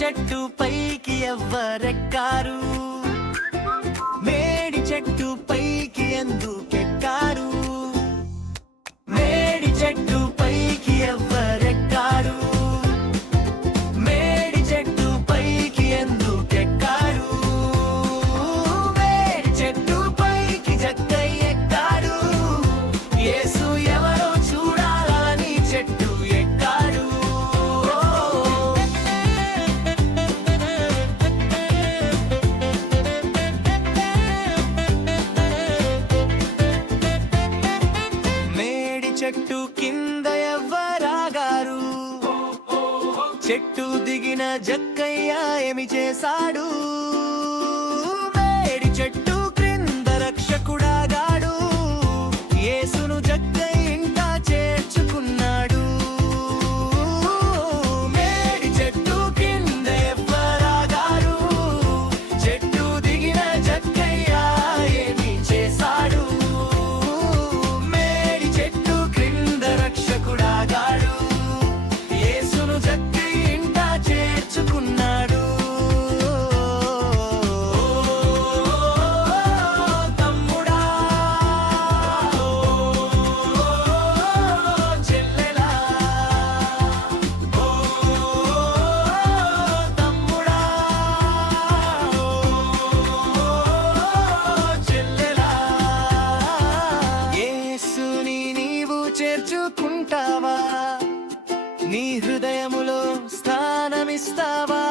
చెట్టు పైకి ఎవ్వరెక్కారు? మేడి చెట్టు పైకి ఎందుకెక్కారు? మేడి చెట్టు పైకి ఎవ్వరెక్కారు? మేడి చెట్టు పైకి ఎందుకెక్కారు? మేడి చెట్టు పైకి జక్కయ్య ఎక్కాడు. యేసు ఎవరో చూడాలని చెట్టు ఎక్కాడు. మేడి చెట్టు కింద ఎవ్వరాగారు? చెట్టు దిగిన జక్కయ్య ఏమి చేశాడు? మేడి చెట్టు క్రింద రక్షకుడాగాడు. యేసును జక్కయ్య ఇంట చేర్చుకున్నాడు. మేడి చెట్టు కింద ఎవ్వరాగారు? చెట్టు దిగిన జక్కయ్య ఏమి చేశాడు? మేడి చెట్టు క్రింద రక్షకుడాగాడు. యేసును జక్కయ్య ఇంట చేర్చుకున్నాడు. తమ్ముడా, చెల్లెలా, తమ్ముడా, చెల్లెలా, యేసుని నీవు చేర్చుకుంటావా? నీ హృదయములో స్థానమిస్తావా?